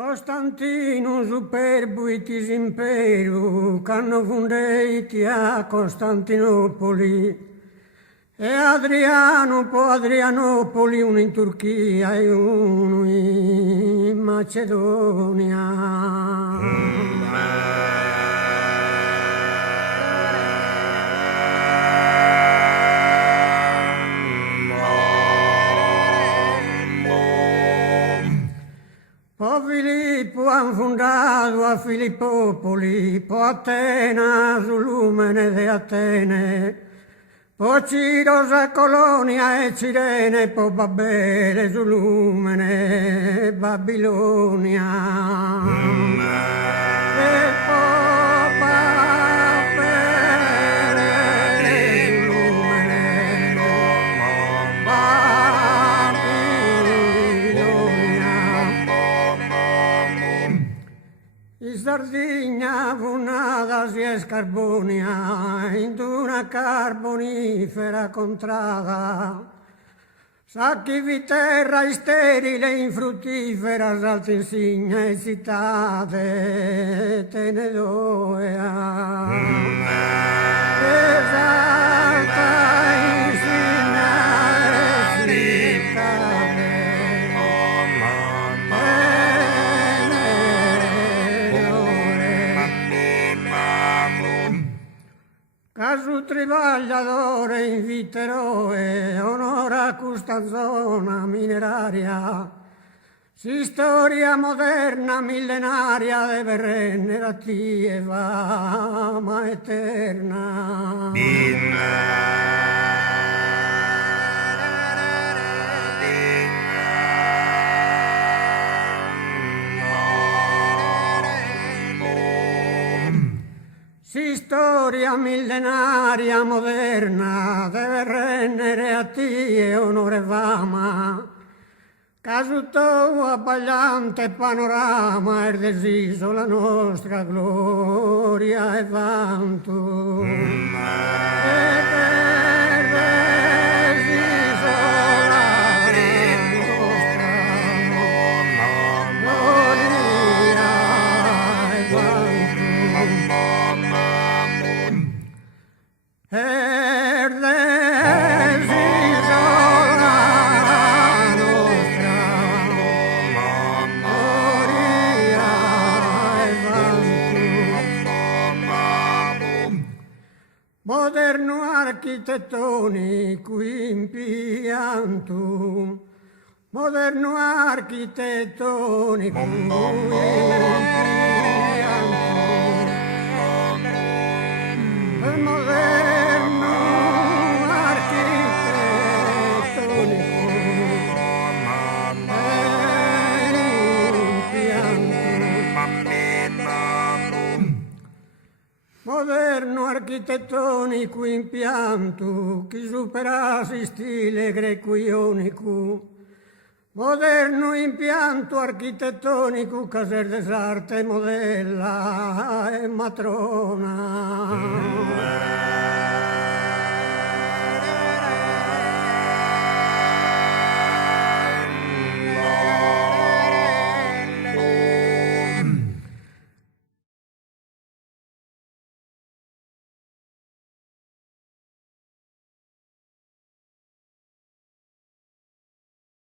Costantino superbo itis imperu, c'hanno fondeiti a Costantinopoli. E Adriano, poi Adrianopoli, uno in Turchia e uno in Macedonia. Poi Filippo han fondato a Filippopoli, poi Atena sull'Umene di Atene, poi Ciro sa Colonia e Cirene, poi Babele sull'Umene, Babilonia. E poi Babele sull'Umene, in Sardegna funata si è Scarbonia, in una carbonifera contrada. Sacchi di terra sterile, infruttifera, salta insigna e citate, te ne doia. Esalta insigna e citate. Casu trivagliatore inviterò e onora questa zona mineraria, si storia moderna millenaria deve rendere a tie fama eterna. Si storia millenaria moderna deve rendere a tie onore e fama, caso tuo abbagliante panorama è deciso la nostra gloria e vanto. Moderno architettonico impianto, moderno architettonico impianto, moderno moderno architettonico impianto che superassi stile greco-ionico, moderno impianto architettonico caser des arte modella e matrona.